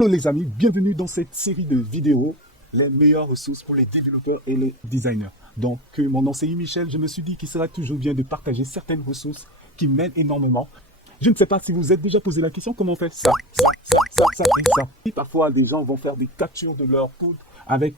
Hello les amis, bienvenue dans cette série de vidéos, les meilleures ressources pour les développeurs et les designers. Donc, mon nom c'est Michel, je me suis dit qu'il sera toujours bien de partager certaines ressources qui m'aident énormément. Je ne sais pas si vous êtes déjà posé la question, comment on fait ça et ça. Et parfois, des gens vont faire des captures de leur code avec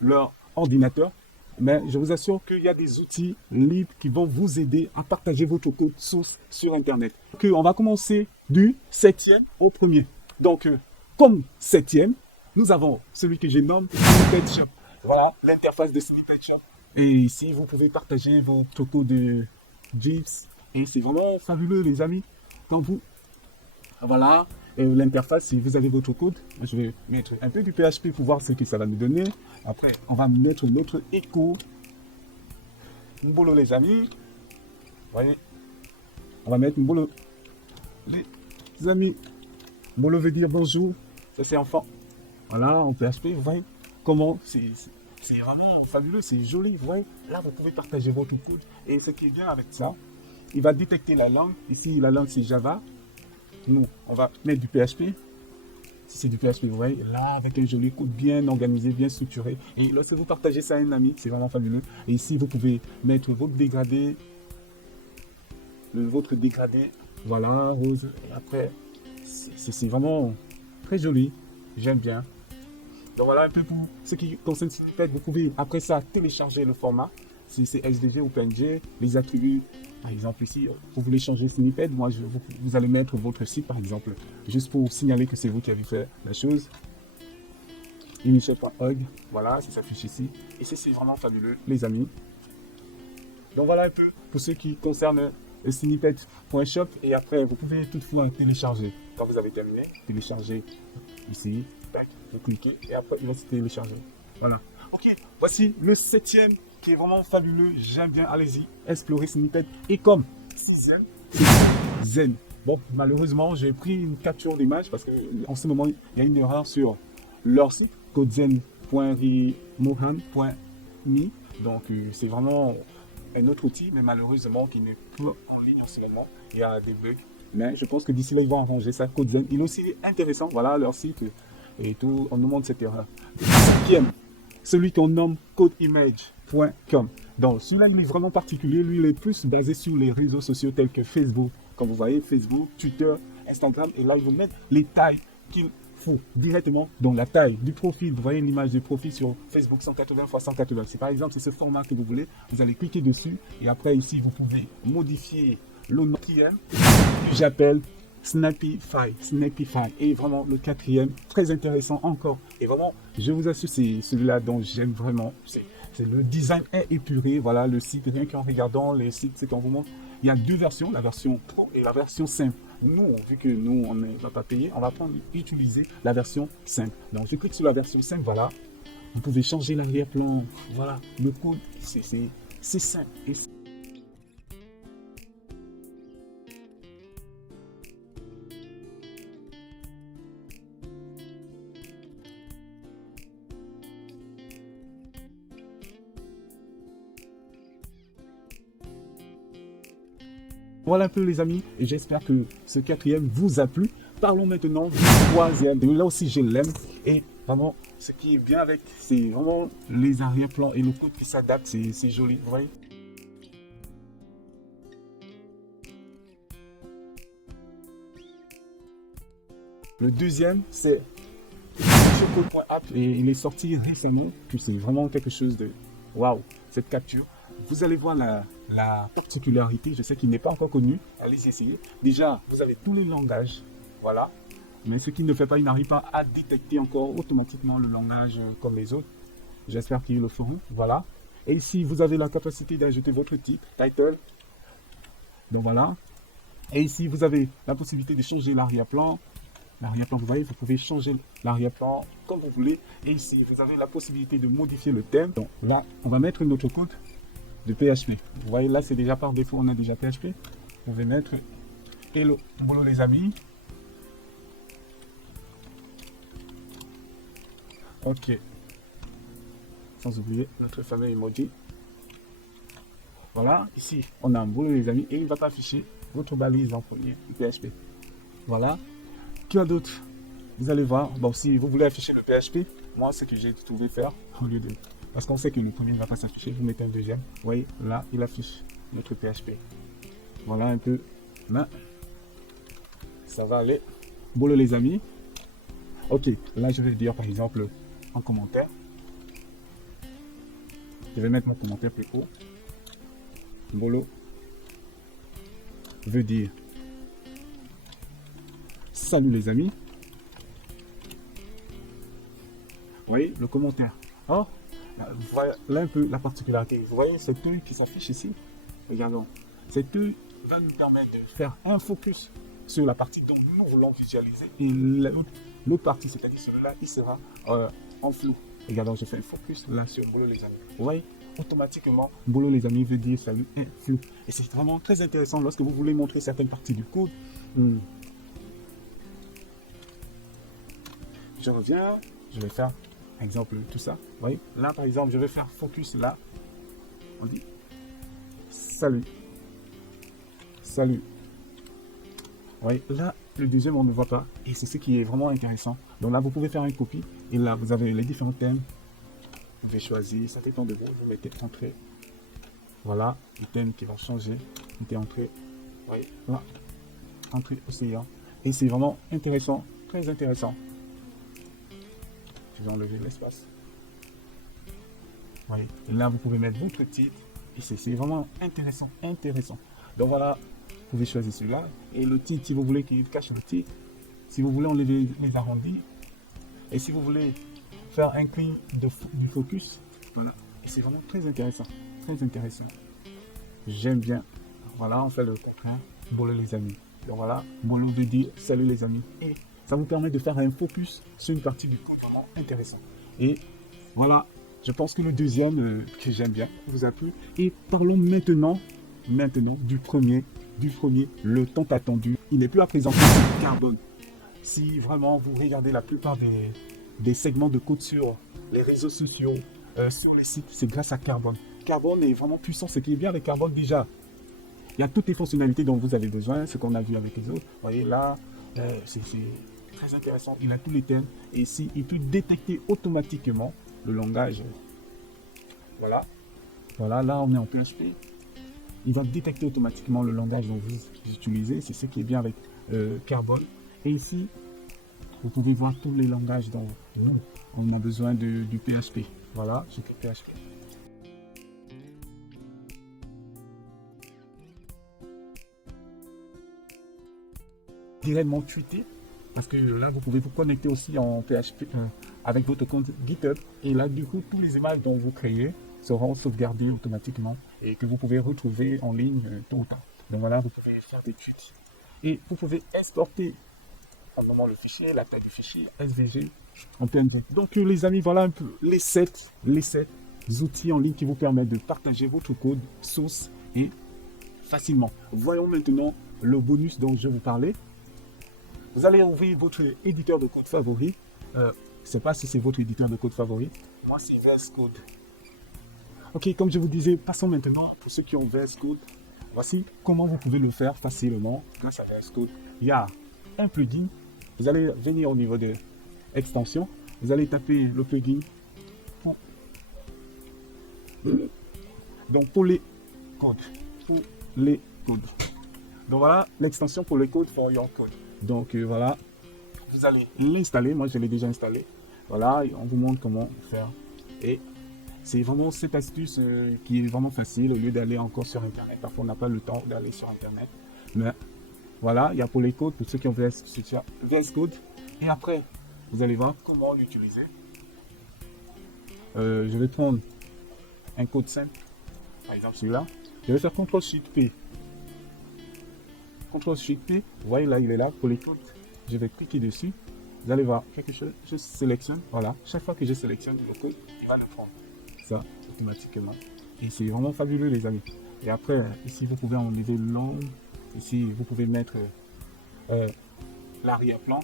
leur ordinateur, mais je vous assure qu'il y a des outils libres qui vont vous aider à partager votre code source sur Internet. Donc, on va commencer du 7e au 1er. Donc, comme 7e, nous avons celui que je nomme Snippet Shop. Voilà l'interface de Snippet Shop. Et ici, vous pouvez partager votre code de GIFs. Et c'est vraiment fabuleux, les amis. Quand vous. Voilà l'interface, si vous avez votre code, je vais mettre un peu du PHP pour voir ce que ça va nous donner. Après, on va mettre notre écho. Mbolo, les amis. Vous voyez, on va mettre Mbolo. Les amis. Mbolo veut dire bonjour. Ça, c'est enfant. Voilà, en PHP, vous voyez comment c'est vraiment fabuleux, c'est joli. Vous voyez, là, vous pouvez partager votre code. Et ce qui est bien avec ça, il va détecter la langue. Ici, la langue, c'est Java. Nous, on va mettre du PHP. Si c'est du PHP, vous voyez, là, avec un joli code bien organisé, bien structuré. Et lorsque vous partagez ça à un ami, c'est vraiment fabuleux. Et ici, vous pouvez mettre votre dégradé. Votre dégradé. Voilà, rose. Et après, c'est vraiment très joli. J'aime bien. Donc voilà un peu pour ce qui concerne Snippet. Vous pouvez après ça télécharger le format. Si c'est SVG ou PNG, les attributs. Par exemple ici, vous voulez changer Snippet. Moi, vous allez mettre votre site par exemple. Juste pour signaler que c'est vous qui avez fait la chose. Initial.org. Voilà, ça s'affiche ici. Et c'est vraiment fabuleux, les amis. Donc voilà un peu pour ce qui concerne le snippet.shop. Et après, vous pouvez toutefois télécharger. Quand vous avez terminé, télécharger ici. Tac, vous cliquez et après il va se télécharger. Voilà. Ok, voici le 7e qui est vraiment fabuleux. J'aime bien. Allez-y, explorer Snippet. Et comme 6e, c'est Zen. Bon, malheureusement, j'ai pris une capture d'image parce qu'en ce moment, il y a une erreur sur leur site, codezen.rimohan.me. Donc, c'est vraiment un autre outil, mais malheureusement, qui n'est plus en ligne en ce moment. Il y a des bugs. Mais je pense que d'ici là, ils vont arranger ça. CodeZen, il est aussi intéressant. Voilà leur site et tout. On nous montre cette erreur. Cinquième, celui qu'on nomme codeimage.com. Donc, celui-là, il est vraiment particulier. Lui, il est plus basé sur les réseaux sociaux tels que Facebook. Comme vous voyez, Facebook, Twitter, Instagram. Et là, ils vous mettent les tailles qu'il faut directement dans la taille du profil. Vous voyez l'image du profil sur Facebook 180 x 180. Si par exemple, c'est ce format que vous voulez, vous allez cliquer dessus. Et après, ici, vous pouvez modifier le 4e que j'appelle Snappify. Et vraiment le 4e, très intéressant encore. Et vraiment, je vous assure, c'est celui-là dont j'aime vraiment. C'est le design est épuré. Voilà, le site, rien qu'en regardant les sites, c'est qu'on vous montre. Il y a deux versions, la version pro et la version simple. Nous, vu que nous, on ne va pas payer, on va utiliser la version simple. Donc, je clique sur la version simple, voilà. Vous pouvez changer l'arrière-plan. Voilà, le code, c'est simple. Et voilà un peu les amis, et j'espère que ce 4e vous a plu. Parlons maintenant du 3e. Là aussi, je l'aime. Et vraiment, ce qui est bien avec, c'est vraiment les arrière-plans et le code qui s'adapte. C'est joli, vous voyez. Le 2e, c'est Choco.app et il est sorti récemment. Puis c'est vraiment quelque chose de waouh, cette capture. Vous allez voir la particularité, je sais qu'il n'est pas encore connu, allez essayer. Déjà, vous avez tous les langages, voilà. Mais ce qui ne fait pas, il n'arrive pas à détecter encore automatiquement le langage comme les autres. J'espère qu'ils le feront, voilà. Et ici, vous avez la capacité d'ajouter votre titre, title. Donc voilà. Et ici, vous avez la possibilité de changer l'arrière-plan. L'arrière-plan, vous voyez, vous pouvez changer l'arrière-plan comme vous voulez. Et ici, vous avez la possibilité de modifier le thème. Donc là, on va mettre notre code de PHP. Vous voyez là, c'est déjà par défaut, on a déjà PHP. Vous pouvez mettre hello, bonjour les amis. Ok. Sans oublier notre fameux emoji. Voilà, ici, on a un bonjour les amis et il ne va pas afficher votre balise en premier PHP. Voilà. Quoi d'autre? Vous allez voir, bon, si vous voulez afficher le PHP, moi, ce que j'ai trouvé faire, au lieu de... Parce qu'on sait que le premier ne va pas s'afficher, vous mettez un deuxième. Vous voyez, là, il affiche notre PHP. Voilà un peu. Là, ça va aller. Bon, les amis. Ok, là, je vais dire, par exemple, en commentaire. Je vais mettre mon commentaire plus court. Bolo veut dire salut les amis. Vous voyez le commentaire. Oh, voilà un peu la particularité. Vous voyez cette œil qui s'affiche ici. Regardons. Cette œil va nous permettre de faire un focus sur la partie dont nous voulons visualiser. Et l'autre partie, c'est-à-dire celui-là, il sera en flou. Regardons, je fais un focus là sur Bolo les amis. Vous voyez, automatiquement, Bolo les amis veut dire salut un flou. Et c'est vraiment très intéressant lorsque vous voulez montrer certaines parties du code. Je reviens, je vais faire exemple tout ça. Vous voyez, là par exemple, je vais faire focus là. On dit salut. Salut. Vous voyez, là, le deuxième, on ne voit pas. Et c'est ce qui est vraiment intéressant. Donc là, vous pouvez faire une copie. Et là, vous avez les différents thèmes. Vous pouvez choisir, ça dépend de vous. Vous mettez entrée. Voilà, les thèmes qui vont changer. Vous mettez entrée. Vous voyez, là, entrée océan. Et c'est vraiment intéressant, très intéressant. Je vais enlever l'espace. Vous voyez, et là, vous pouvez mettre votre titre. Et c'est vraiment intéressant, intéressant. Donc voilà. Vous pouvez choisir celui-là. Et le titre, si vous voulez qu'il cache le titre. Si vous voulez enlever les arrondis. Et si vous voulez faire un clin du focus. Voilà. Et c'est vraiment très intéressant. Très intéressant. J'aime bien. Voilà, on fait le contraire. Bolo les amis. Donc voilà, Bolo de dire salut les amis. Et ça vous permet de faire un focus sur une partie du code vraiment intéressant. Et voilà, je pense que le deuxième que j'aime bien vous a plu. Et parlons maintenant du premier, le tant attendu. Il n'est plus à présenter sur Carbone. Si vraiment vous regardez la plupart des segments de code sur les réseaux sociaux, sur les sites, c'est grâce à Carbone. Carbone est vraiment puissant. Ce qui est bien avec Carbone déjà, il y a toutes les fonctionnalités dont vous avez besoin, ce qu'on a vu avec les autres. Vous voyez là, c'est très intéressant. Il a tous les thèmes. Et ici, il peut détecter automatiquement le langage. Voilà. Voilà, là on est en PHP. Il va détecter automatiquement le langage dont vous utilisez. C'est ce qui est bien avec Carbone. Et ici, vous pouvez voir tous les langages dont nous, on a besoin du PHP. Voilà, j'ai que PHP. Directement tweeter, parce que là, vous pouvez vous connecter aussi en PHP avec votre compte GitHub. Et là, du coup, tous les images dont vous créez seront sauvegardées automatiquement et que vous pouvez retrouver en ligne tôt ou tard. Donc voilà, vous pouvez faire des tweets. Et vous pouvez exporter simplement le fichier, la taille du fichier, SVG, en PNG. Donc les amis, voilà un peu les 7 outils en ligne qui vous permettent de partager votre code source et facilement. Voyons maintenant le bonus dont je vous parlais. Vous allez ouvrir votre éditeur de code favori. Je ne sais pas si c'est votre éditeur de code favori. Moi, c'est VS Code. Ok, comme je vous disais, passons maintenant pour ceux qui ont VS Code. Voici comment vous pouvez le faire facilement grâce à VS Code. Il y a un plugin. Vous allez venir au niveau de extensions. Vous allez taper le plugin. Donc pour les codes. Pour les codes. Donc voilà l'extension pour les codes for your code. Donc voilà. Vous allez l'installer. Moi je l'ai déjà installé. Voilà, on vous montre comment faire. Et c'est vraiment cette astuce qui est vraiment facile au lieu d'aller encore sur Internet. Parfois, on n'a pas le temps d'aller sur Internet. Mais voilà, il y a pour les codes, pour ceux qui ont VS Code. Et après, vous allez voir comment l'utiliser. Je vais prendre un code simple, par exemple celui-là. Je vais faire CTRL-SHIFT-P. CTRL-SHIFT-P, vous voyez là, il est là pour les codes. Je vais cliquer dessus. Vous allez voir quelque chose, je sélectionne. Voilà, chaque fois que je sélectionne le code, il va le prendre. Ça automatiquement et c'est vraiment fabuleux les amis. Et après ici vous pouvez enlever l'ombre, ici vous pouvez mettre l'arrière-plan,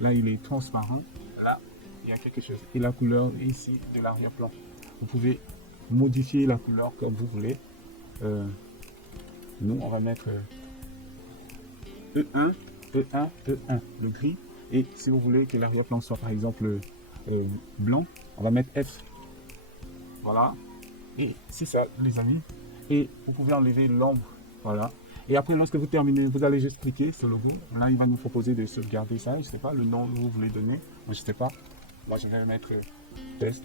là il est transparent, là il y a quelque chose et la couleur ici de l'arrière-plan, vous pouvez modifier la couleur comme vous voulez. Nous on va mettre E1 le gris. Et si vous voulez que l'arrière-plan soit par exemple blanc, on va mettre F. Voilà. Et c'est ça, les amis. Et vous pouvez enlever l'ombre. Voilà. Et après, lorsque vous terminez, vous allez juste cliquer sur le logo. Là, il va nous proposer de sauvegarder ça. Je ne sais pas le nom que vous voulez donner. Moi, je ne sais pas. Moi, je vais mettre test.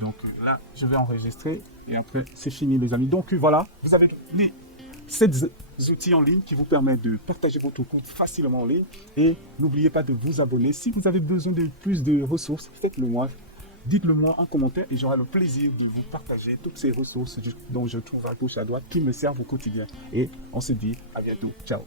Donc là, je vais enregistrer. Et après, c'est fini, les amis. Donc voilà, vous avez les 7 outils en ligne qui vous permettent de partager votre compte facilement en ligne. Et n'oubliez pas de vous abonner. Si vous avez besoin de plus de ressources, faites-le moi. Dites-le moi en commentaire et j'aurai le plaisir de vous partager toutes ces ressources dont je trouve à gauche à droite qui me servent au quotidien. Et on se dit à bientôt. Ciao.